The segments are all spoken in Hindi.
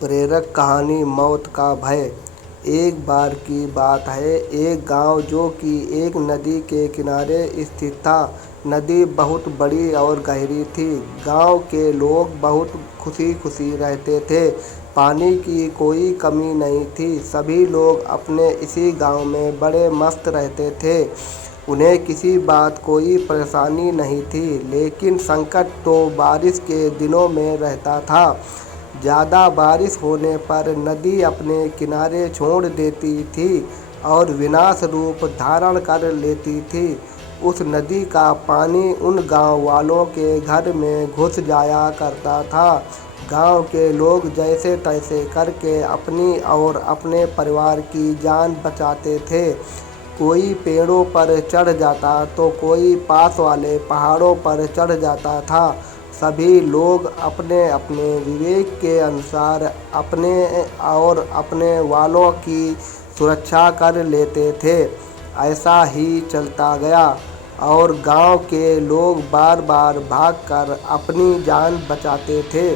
प्रेरक कहानी मौत का भय। एक बार की बात है, एक गांव जो कि एक नदी के किनारे स्थित था। नदी बहुत बड़ी और गहरी थी। गांव के लोग बहुत खुशी खुशी रहते थे। पानी की कोई कमी नहीं थी। सभी लोग अपने इसी गांव में बड़े मस्त रहते थे। उन्हें किसी बात कोई परेशानी नहीं थी। लेकिन संकट तो बारिश के दिनों में रहता था। ज़्यादा बारिश होने पर नदी अपने किनारे छोड़ देती थी और विनाश रूप धारण कर लेती थी। उस नदी का पानी उन गांव वालों के घर में घुस जाया करता था। गांव के लोग जैसे तैसे करके अपनी और अपने परिवार की जान बचाते थे। कोई पेड़ों पर चढ़ जाता तो कोई पास वाले पहाड़ों पर चढ़ जाता था। सभी लोग अपने अपने विवेक के अनुसार अपने और अपने वालों की सुरक्षा कर लेते थे। ऐसा ही चलता गया और गांव के लोग बार बार भागकर अपनी जान बचाते थे।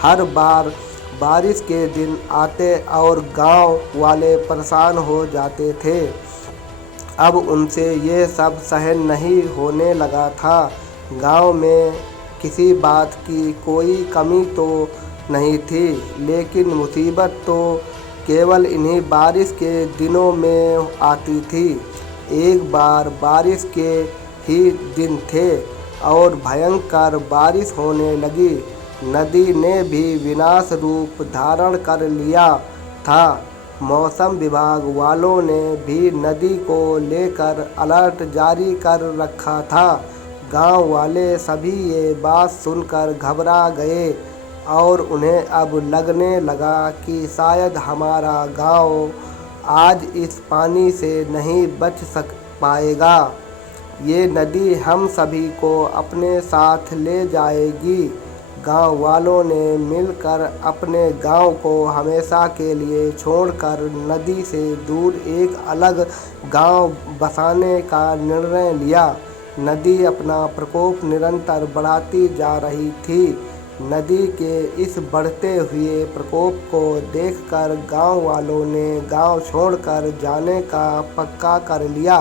हर बार बारिश के दिन आते और गांव वाले परेशान हो जाते थे। अब उनसे ये सब सहन नहीं होने लगा था। गांव में किसी बात की कोई कमी तो नहीं थी, लेकिन मुसीबत तो केवल इन्हीं बारिश के दिनों में आती थी। एक बार बारिश के ही दिन थे और भयंकर बारिश होने लगी। नदी ने भी विनाश रूप धारण कर लिया था। मौसम विभाग वालों ने भी नदी को लेकर अलर्ट जारी कर रखा था। गांव वाले सभी ये बात सुनकर घबरा गए और उन्हें अब लगने लगा कि शायद हमारा गांव आज इस पानी से नहीं बच पाएगा। ये नदी हम सभी को अपने साथ ले जाएगी। गांव वालों ने मिलकर अपने गांव को हमेशा के लिए छोड़कर नदी से दूर एक अलग गांव बसाने का निर्णय लिया। नदी अपना प्रकोप निरंतर बढ़ाती जा रही थी। नदी के इस बढ़ते हुए प्रकोप को देखकर गांव वालों ने गांव छोड़कर जाने का पक्का कर लिया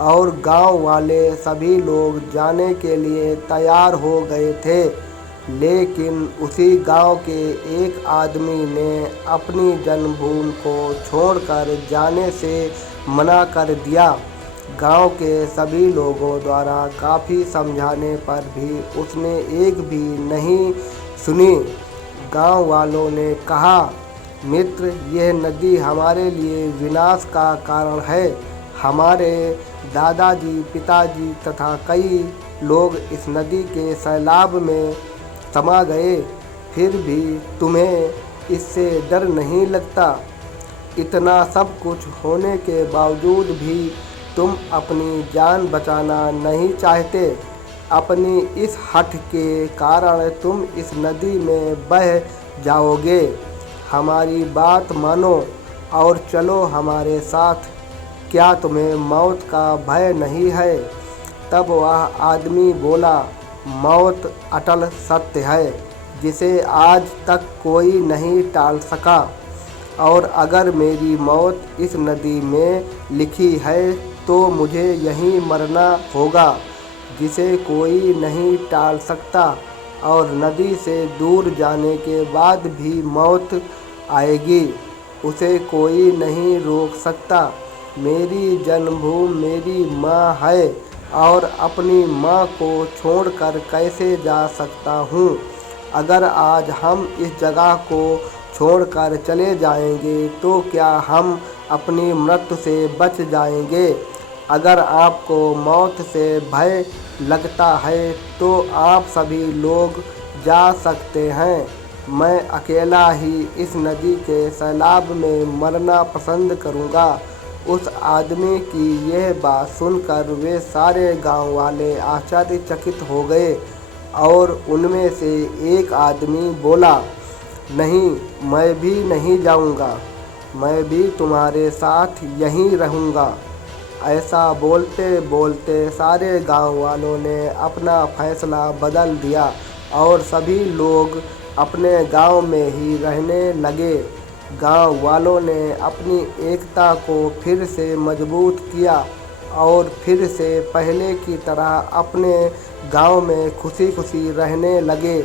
और गांव वाले सभी लोग जाने के लिए तैयार हो गए थे। लेकिन उसी गांव के एक आदमी ने अपनी जन्मभूमि को छोड़कर जाने से मना कर दिया। गांव के सभी लोगों द्वारा काफ़ी समझाने पर भी उसने एक भी नहीं सुनी। गांव वालों ने कहा, मित्र, यह नदी हमारे लिए विनाश का कारण है। हमारे दादाजी, पिताजी तथा कई लोग इस नदी के सैलाब में समा गए। फिर भी तुम्हें इससे डर नहीं लगता? इतना सब कुछ होने के बावजूद भी तुम अपनी जान बचाना नहीं चाहते। अपनी इस हठ के कारण तुम इस नदी में बह जाओगे। हमारी बात मानो और चलो हमारे साथ। क्या तुम्हें मौत का भय नहीं है? तब वह आदमी बोला, मौत अटल सत्य है जिसे आज तक कोई नहीं टाल सका, और अगर मेरी मौत इस नदी में लिखी है तो मुझे यहीं मरना होगा, जिसे कोई नहीं टाल सकता। और नदी से दूर जाने के बाद भी मौत आएगी, उसे कोई नहीं रोक सकता। मेरी जन्मभूमि मेरी माँ है और अपनी माँ को छोड़कर कैसे जा सकता हूँ? अगर आज हम इस जगह को छोड़कर चले जाएंगे तो क्या हम अपनी मृत्यु से बच जाएंगे? अगर आपको मौत से भय लगता है तो आप सभी लोग जा सकते हैं। मैं अकेला ही इस नदी के सैलाब में मरना पसंद करूँगा। उस आदमी की यह बात सुनकर वे सारे गांव वाले आश्चर्यचकित हो गए और उनमें से एक आदमी बोला, नहीं, मैं भी नहीं जाऊंगा, मैं भी तुम्हारे साथ यहीं रहूंगा। ऐसा बोलते बोलते सारे गांव वालों ने अपना फैसला बदल दिया और सभी लोग अपने गांव में ही रहने लगे। गांव वालों ने अपनी एकता को फिर से मजबूत किया और फिर से पहले की तरह अपने गांव में खुशी खुशी रहने लगे।